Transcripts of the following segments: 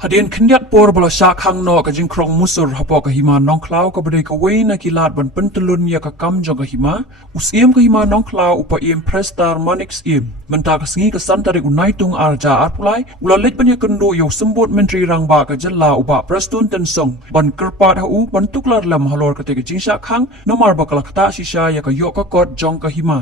Hadin kendiat por bala Shah khang no ka jing krong musur hapo ka hima Nongkhlaw ka bade ka wei na kilat ban pentelun ya ka kam jong ka hima usiem ka hima Nongkhlaw upa iem prestar manix iem menta ka sengi ka santari unai tung arja arpulai ula lek ban ya kendo yo sembut menteri rang ba ka jalla upa prestun ten song ban kerpat hu ban tuklar lam halor ka te ka jing Shah khang nomar bakal kata sisa ya ka yok ka kot jong ka hima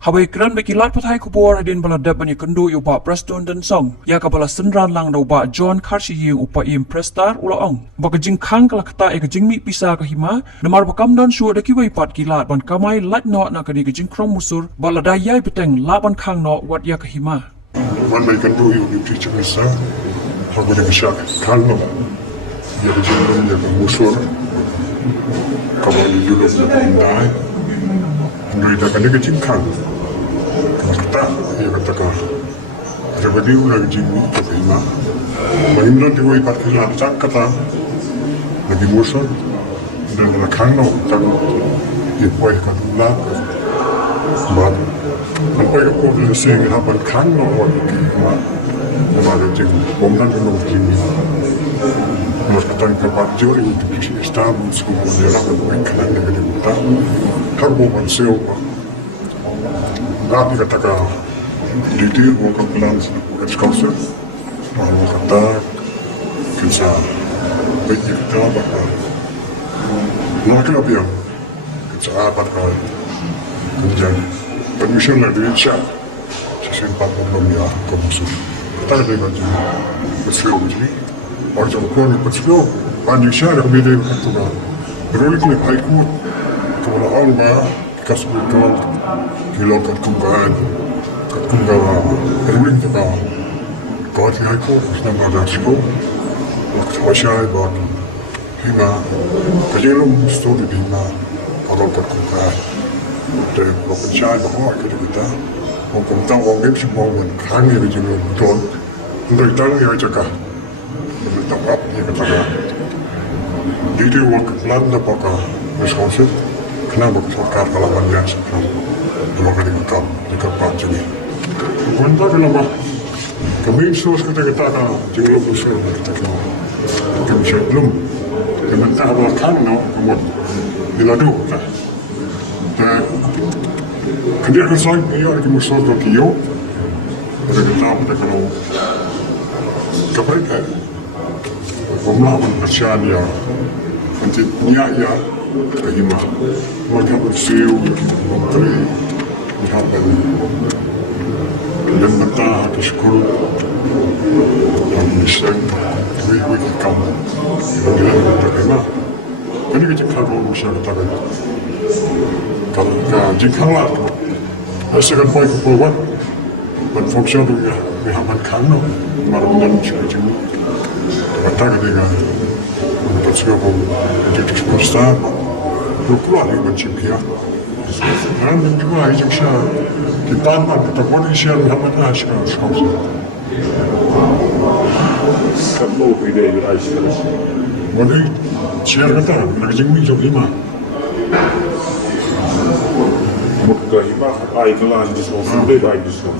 Habai kran bekilat patai kubor hadin bala dap banyak kendu upa prestun dan song ya ka bala senran lang da upa John Karshi ying upa im prestar ulaong baka jing khang kala kata e ka jing mi pisa ka hima namar bakam don shu da kiwai pat kilat ban kamai lat no na ka di ka jing krom musur bala da yai beteng laban khang no wat ya ka hima One may kendu yu di teacher misa hago di Shah khang no ya ka jing ya ka musur kamali yu lo na Ndoi da kan ke jing khang kata ya kata ka rebadi una jing ni ka hima main don di wai pat kila tak kata lagi musur dan la khang no tak ye poi ka la ba an poi ko le se ngi ha ban khang no wa ki ma ma de jing bom nan no jing ni mas kata ka pat jori untuk estados como de la buen canal de libertad harbo man seo rapi kata ka ditir mo ka plans at council mo kata kinsa baik kita ba nak apa kinsa apa ka kunjang permission la di Shah sen pat mo ya ko musu kata de ba ji musu ji or jom ko ni putlo ban di Shah ko bide ko ba rolik ni high court ko la alba kasbu ko kilo kat kumgaan ruling to ka ko ti high court na ba da ko ko Shah ba hima kajelo musto di hima ko kat kumgaan de ko Shah ba ko ka kita ko kom tang ko ngem si mo wan khang ni ji mo ton ndoi tang ya jaka ko tang ap ni ka ta di work plan da pa ka responsive kenapa sarkar kalau banyak sekali dua kali dekat panjang ini. Wanda kenapa kami sos kita kan jenglo busur kita kami sebelum kami tak ada kan no kemudian diladu lah. Dan kemudian kan saya dia lagi musuh Tokyo ada kita pada kalau kepada pemelawan persiapan ya nanti ya hima mereka bersiu menteri mereka dan mentah di sekolah dan misal wiki kamu dengan mereka ini kita kalau masyarakat kalau jika lah asalkan baik keperluan dan fungsi itu ya mereka kan malam dan sebagainya kata ketika Tyrkhong jadi superstar, berkeluar dengan cipia. Dan juga ajak Shah kita aman kita boleh share Muhammad Ashkar Shah. Kalau ide Ashkar, boleh share kita nak jengmi jom lima. Mukta hima ay kalan di so, sudah baik di so.